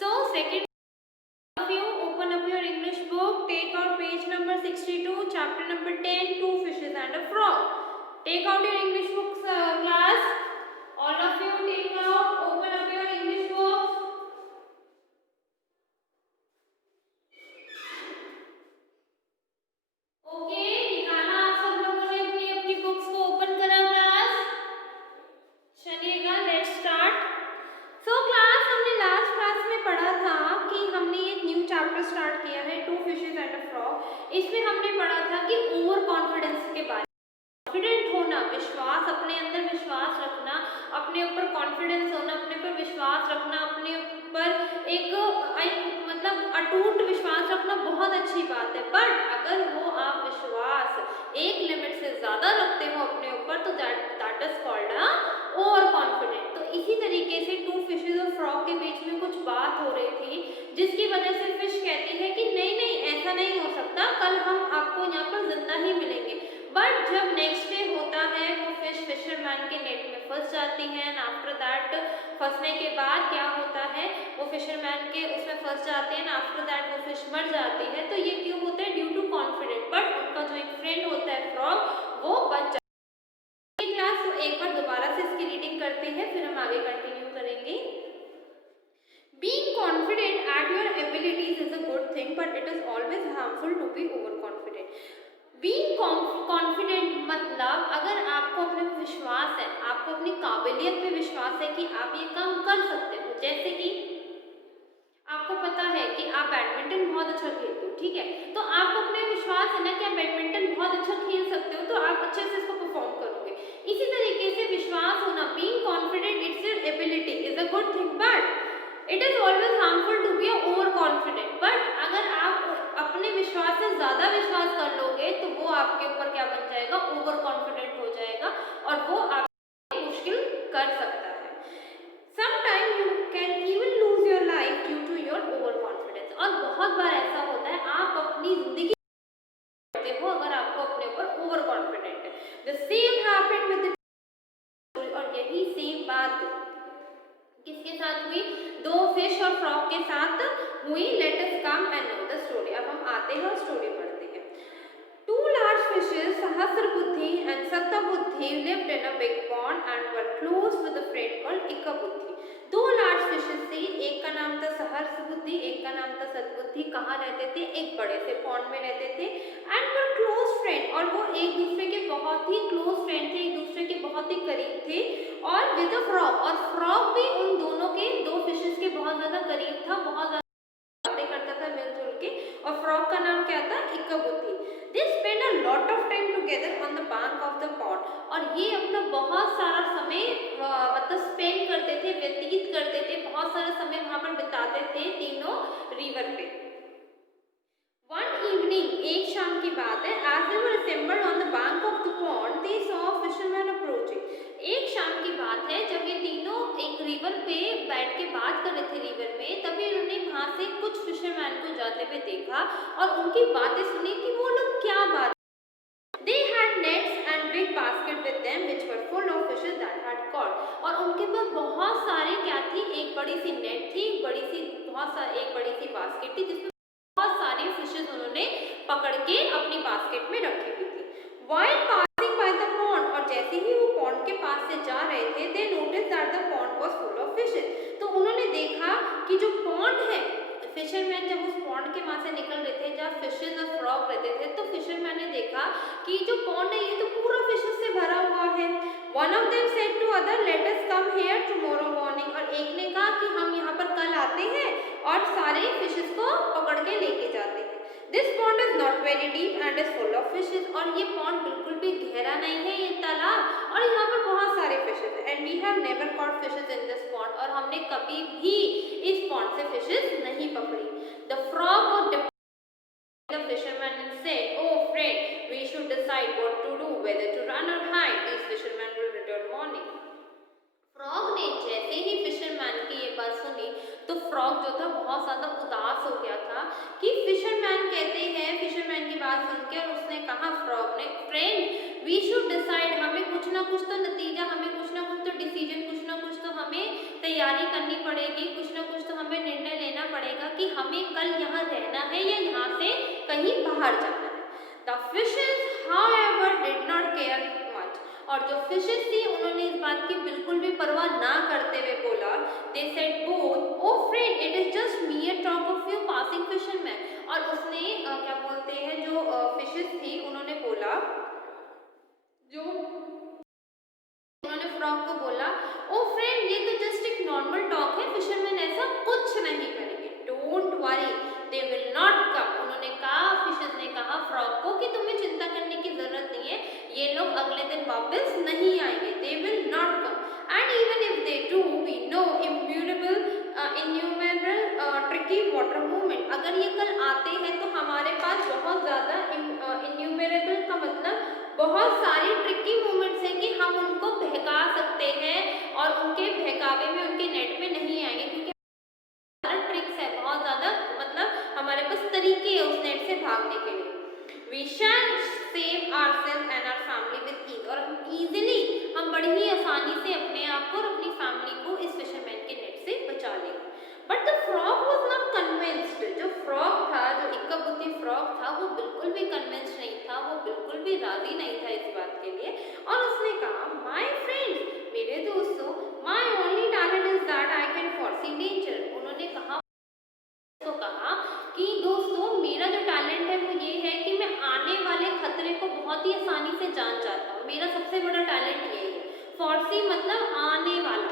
So second of you open up your English book, take out page number 62, chapter number 10, two fishes and a frog. Take out your English books, class. All of you take out, open up your English book. Okay, निकाला आप सब लोगों ने अपनी अपनी books को open करा class. चलिएगा, लेट्स स्टार्ट। सो क्लास, हमने लास्ट क्लास में पढ़ा था कि हमने एक न्यू चैप्टर स्टार्ट किया है, two fishes and a frog. इसमें हमने पढ़ा था कि ओवर कॉन्फिडेंस के बारे में, कॉन्फिडेंट होना, विश्वास, अपने अंदर विश्वास रखना, अपने ऊपर कॉन्फिडेंस होना, अपने पर विश्वास रखना, अपने ऊपर एक मतलब अटूट विश्वास रखना बहुत अच्छी बात है। बट अगर वो आप विश्वास एक लिमिट से ज़्यादा रखते हो अपने ऊपर, तो that is called over confident. तो इसी तरीके से टू फिशेज और फ्रॉग के बीच में कुछ बात हो रही थी, जिसकी वजह से फिश कहती है कि नहीं नहीं, ऐसा नहीं हो सकता, कल हम आपको यहाँ पर जिंदा ही मिलेंगे। बट जब नेक्स्ट डे होता है, वो फिश फिशरमैन के नेट में फंस जाती है। एंड आफ्टर दैट, फंसने के बाद क्या होता है, वो फिशरमैन के उसमें फंस जाते हैं। आफ्टर दैट वो फिश मर जाती है। तो ये क्यों होता है? Due to confident. बट उनका जो एक फ्रेंड होता है फ्रॉग, वो बच जाता है। क्लास, तो एक बार दोबारा से इसकी रीडिंग करते हैं, फिर हम आगे कंटिन्यू करेंगे। Being confident at your abilities is a good thing, but it is always harmful to be overconfident. Being confident मतलब अगर आपको अपने पे विश्वास है, आपको अपनी काबिलियत पे विश्वास है कि आप ये काम कर सकते हो। जैसे कि आपको पता है कि आप बैडमिंटन बहुत अच्छा खेलते हो, ठीक है, तो आपको अपने विश्वास है ना कि आप बैडमिंटन बहुत अच्छा खेल सकते हो, तो आप अच्छे से इसको परफॉर्म करोगे। इसी तरीके से विश्वास होना, being confident it's your ability is a good thing, but it is always harmful to be over confident. But अगर आप अपने विश्वास से ज्यादा विश्वास कर लोगे, तो वो आपके ऊपर क्या बन जाएगा? ओवर कॉन्फिडेंट हो जाएगा, और वो आपको मुश्किल कर सकता है। Sometimes you can even lose your life due to your overconfidence। और बहुत बार ऐसा होता है, आप अपनी जिंदगी करते हो अगर आपको अपने ऊपर ओवर कॉन्फिडेंट है। The same happened with the, और यही सेम बात किसके साथ हुई? दो फिश और फ्रॉग के साथ हुई। Late us come and know the story. अब हम आते हैं और स्टोरी पढ़ते हैं। Two large fishes, Sahasrabuddhi and Sattabuddhi, lived in a big pond and were close with a friend called Ikabuddhi। दो लार्ज फिशेस थी, एक का नाम था सहस्रबुद्धि, एक का नाम था सतबुद्धि। कहाँ रहते थे? एक बड़े से पॉन्ड में रहते थे। एंड वर क्लोज फ्रेंड, और वो एक दूसरे के बहुत ही क्लोज फ्रेंड थे, एक दूसरे के बहुत ही करीब थे। और विद अ फ्रॉग, और फ्रॉग भी उन दोनों के, दो फिशेस के बहुत ज्यादा करीब था, बहुत ज्यादा बातें करता था मिलजुल के। और फ्रॉग का नाम क्या था? इक्काबुद्धि। They spend a lot of time together on the bank of the pond, और ये अपना बहुत सारा समय मतलब स्पेंड करते थे, व्यतीत करते थे, बहुत सारा समय वहां पर बिताते थे तीनों रिवर पे। वन इवनिंग, एक शाम की बात है, as they were assembled on the bank of the pond, they saw a fisherman approaching। एक शाम की बात है, जब ये तीनों एक रिवर पे बैठ के बात कर रहे थे रिवर में, तभी उन्होंने वहां से कुछ फिशरमैन को जाते हुए देखा और उनकी बातें सुनी कि वो लोग क्या बात। They had nets and big basket with them which were full of fishes that had caught। और उनके पास बहुत सारी क्या थी? एक बड़ी सी नेट थी, एक बड़ी सी बास्केट थी, जिसमें बहुत सारी फिशेस उन्होंने पकड़ के अपनी बास्केट में रखी हुई थी। While passing by the pond, और जैसे ही वो पॉन्ड के पास से जा रहे थे, they noticed that the pond was full of fishes। तो उन्होंने देखा कि जो पॉन्ड है, फिशरमैन जब उस पॉन्ड के वहां से निकल रहे थे जहाँ फिशेस और फ्रॉग रहते थे, तो फिशरमैन ने देखा कि जो पॉन्ड है ये तो पूरा फिशेस से भरा हुआ है। One of them said to other, let us come here tomorrow morning. और एक ने कहा कि हम यहाँ पर कल आते हैं और सारे फिशेस को पकड़ के लेके जाते हैं। This pond is not very deep and is full of fishes. और ये पॉन्ड बिल्कुल भी गहरा नहीं है, ये तालाब, और यहाँ पर बहुत सारे फिशेस हैं। And we have never caught fishes in this pond. और हमने कभी भी इस पॉन्ड से फिशेस नहीं पकड़ी। The frog was the fisherman and said, "Oh friend, we should decide what to do, whether to run or hide. These fishermen will return morning." Frog ने जैसे ही फिशरमैन की ये बात सुनी, तो फ्रॉग जो था बहुत ज्यादा उदास हो गया था कि फिशरमैन कहते हैं, फिशरमैन की बात सुन के, और उसने कहा फ्रॉग ने, फ्रेंड वी शुड डिसाइड, हमें कुछ ना कुछ तो नतीजा, हमें कुछ ना कुछ तो डिसीजन, कुछ ना कुछ तो हमें तैयारी करनी पड़ेगी, कुछ ना कुछ तो हमें निर्णय लेना पड़ेगा कि हमें कल यहाँ रहना है या यहाँ से कहीं बाहर जाना है। The fishes however did not care much, और जो फिशेस थी उन्होंने इस बात की बिल्कुल भी परवाह ना करते हुए बोला, they said both, oh friend it is just mere talk of few passing fishermen, और उसने क्या बोलते हैं, जो फिशेस थी उन्होंने बोला, जो उन्होंने फ्रॉग को बोला, ओ फ्रेंड ये तो जस्ट एक नॉर्मल टॉक है, फिशरमैन ऐसा कुछ नहीं करेंगे, don't worry they will not कम। उन्होंने कहा, फिशर्स ने कहा फ्रॉग को कि तुम्हें चिंता करने की जरूरत नहीं है, ये लोग अगले दिन वापस नहीं आएंगे, they will not come and even if they do we know innumerable tricky water movement, अगर ये कल आते हैं तो हमारे पास बहुत ज़्यादा इन्यूमरेबल का मतलब बहुत सारी ट्रिकी मूवमेंट्स हैं कि हम उनको बहका सकते हैं और उनके बहकावे में, उनके नेट में नहीं आएंगे, क्योंकि ट्रिक्स है बहुत ज़्यादा, मतलब हमारे पास तरीके हैं उस नेट से भागने के लिए। We shall save ourselves and our family with ease, और हम easily, हम बड़ी ही आसानी से अपने आप को और अपनी फैमिली को इस फिशरमैन के नेट से बचा लेंगे। But the frog was not convinced, जो फ्रॉग था, जो इक्का बुद्धि फ्रॉग था, वो बिल्कुल भी कन्विंस्ड नहीं था, वो बिल्कुल भी राजी नहीं था इस बात के लिए, और उसने कहा, माय फ्रेंड्स, मेरे दोस्तों, my only talent is that I can foresee danger, उन्होंने कहा कि दोस्तों मेरा जो टैलेंट है वो ये है कि मैं आने वाले खतरे को बहुत ही आसानी से जान जाता हूँ, मेरा सबसे बड़ा टैलेंट यही है। फॉरसी मतलब आने वाला,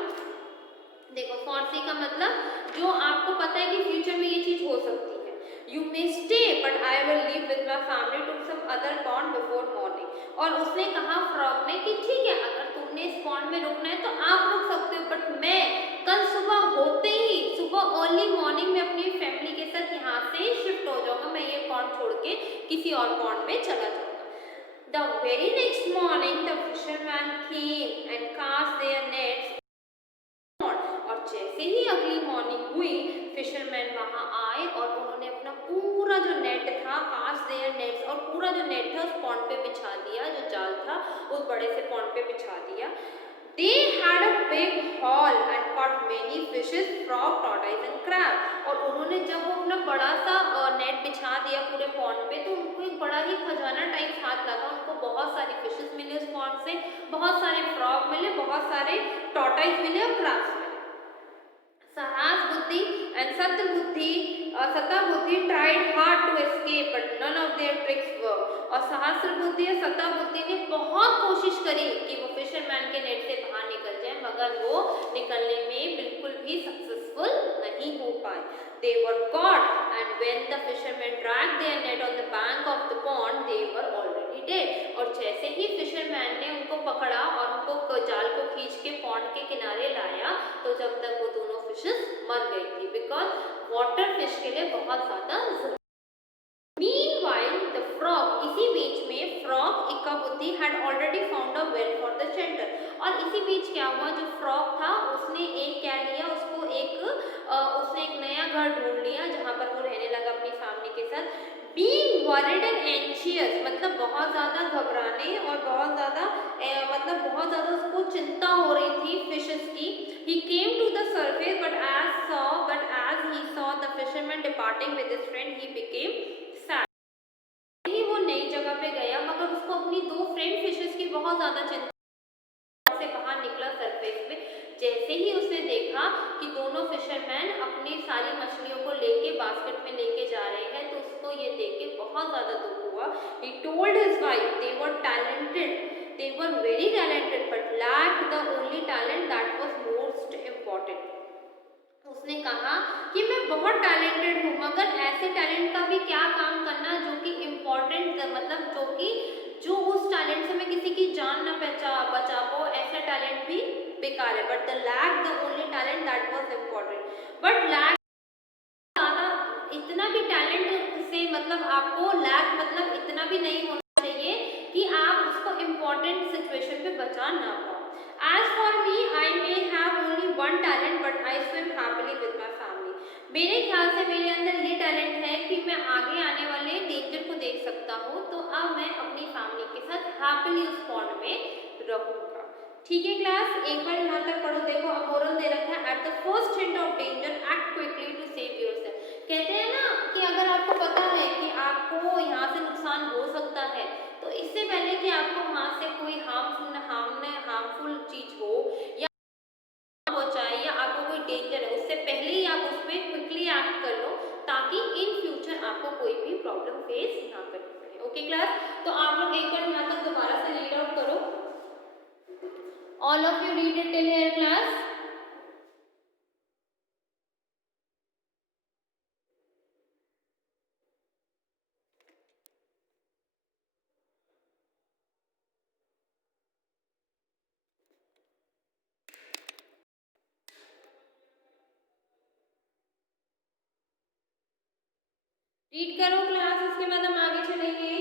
देखो फॉरसी का मतलब जो आपको पता है कि फ्यूचर में ये चीज हो सकती है। You may stay but I will leave with my family to some other pond before morning, और उसने कहा फ्रॉग ने कि ठीक है, अगर तुमने इस पॉन्ड में रुकना है तो आप रुक सकते हो, बट मैं कल सुबह होते ही, सुबह अर्ली मॉर्निंग में अपनी फैमिली के साथ यहाँ से शिफ्ट हो जाऊंगा, मैं ये पॉन्ड छोड़ के किसी और पॉन्ड में चला जाऊंगा। The very next morning the fisherman came and cast their nets, और जैसे ही अगली मॉर्निंग हुई फिशरमैन वहां आए और उन्होंने अपना पूरा जो नेट था, कास्ट देयर नेट्स, और पूरा जो नेट था उस पॉन्ड पे बिछा दिया, जो जाल था उस बड़े से पॉन्ड पे बिछा दिया। They had a big haul and caught many fishes, frog, tortoise and crab, और उन्होंने जब वो अपना बड़ा सा नेट बिछा दिया पूरे पॉन्ड पे, तो उनको एक बड़ा ही खजाना टाइप हाथ लगा, उनको बहुत सारी फिशेस मिले उस पॉन्ड से, बहुत सारे फ्रॉग मिले, बहुत सारे टॉर्टाइज मिले और क्रैब्स मिले। साहस बुद्धि एंड सत्य बुद्धि Sattabuddhi tried hard to escape but none of their tricks work, और सहस्त्र बुद्धि और सत्ता बुद्धि ने बहुत कोशिश करी कि वो फिशरमैन के नेट से बाहर निकल जाए, मगर वो निकलने में बिल्कुल भी सक्सेसफुल नहीं हो पाए। They were caught and when the fishermen dragged their net on the bank of the pond, they were already dead, और जैसे ही फिशरमैन ने उनको पकड़ा और उनको जाल को खींच के पॉन्ड के किनारे लाया, तो जब तक वो दोनों फिशेस मर गई थी, बिकॉज वाटर फिश के लिए बहुत ज्यादा। Meanwhile, the frog, इसी बीच में फ्रॉग इक्का बुद्धि had already found a well for the shelter, और इसी बीच क्या हुआ, जो फ्रॉग था उसने एक क्या लिया, उसने एक नया घर ढूंढ लिया जहाँ पर वो रहने लगा अपनी फैमिली के साथ। Being worried and anxious मतलब बहुत ज़्यादा घबराने और बहुत ज़्यादा बहुत ज़्यादा उसको चिंता हो रही थी फिशेस की। He came to the surface but as he saw the fisherman departing with his friend, he became sad. ही वो नई जगह पे गया, मगर उसको अपनी दो फ्रेंड फिशेस की बहुत ज़्यादा चिंता से बाहर निकला सरफेस पे। जैसे ही उसने देखा कि दोनों फिशरमैन अपनी सारी मछलियों को लेके बास्केट में लेके जा रहे हैं, तो उसको ये देख के बहुत ज़्यादा दुख हुआ। He told his wife they were very talented but lacked the only talent that was most important. उसने कहा कि मैं बहुत टैलेंटेड हूँ, मगर ऐसे टैलेंट का भी क्या काम करना जो कि इम्पोर्टेंट, मतलब जो उस टैलेंट से मैं किसी की जान न बचा पाऊँ, ऐसा टैलेंट भी बेकार है। But the lack the only talent that was important, but lack ज़्यादा इतना भी टैलेंट से मतलब आपको लैक मतलब इतना भी नहीं होना चाहिए कि आप उसको इम्पोर्टेंट सिचुएशन पे बचा ना पाओ। As for me, I may have only one talent, but I swim happily with my family. मेरे ख्याल से मेरे अंदर ये टैलेंट है कि मैं आगे आने वाले डेंजर को देख सकता हूँ, तो अब मैं अपनी फैमिली के साथ हैप्पीली उस पॉन्ड में रहूँगा। ठीक है क्लास, एक बार यहाँ तक पढ़ो। देखो अब मोरल दे रखा है, at the first hint of danger act quickly to save yourself. कहते हैं ना कि अगर आपको पता है कि आपको यहाँ से नुकसान हो सकता है, तो इससे पहले कि आपको वहाँ से कोई हार्मफुल चीज हो या पहुंचाए या आपको कोई डेंजर है, उससे पहले ही आप उसमें क्विकली एक्ट कर लो, ताकि इन फ्यूचर आपको कोई भी प्रॉब्लम फेस ना करनी पड़े। ओके क्लास, तो आप लोग एक बार यहाँ तक दोबारा से रीड आउट करो। All of you read it till here class. Read करो क्लास, उसके बाद हम आगे चलेंगे।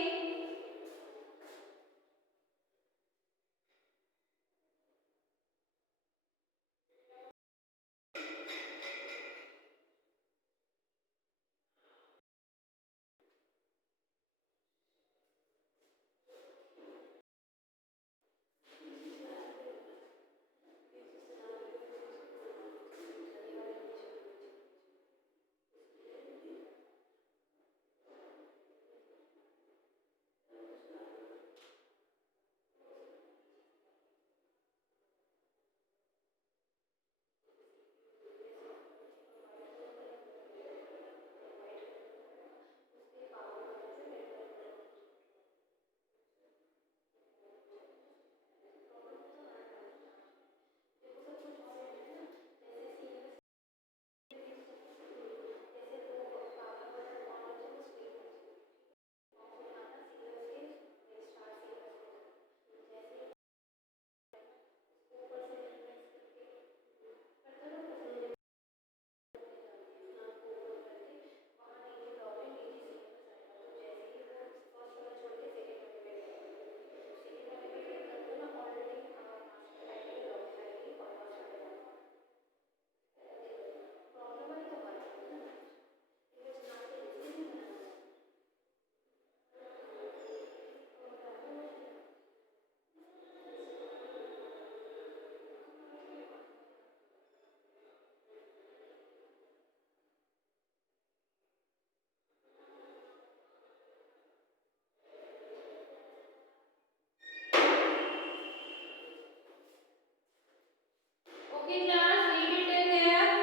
Okay class, read it till here.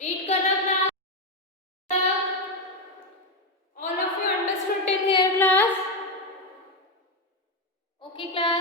Read करना class. All of you understood till here class? Okay class.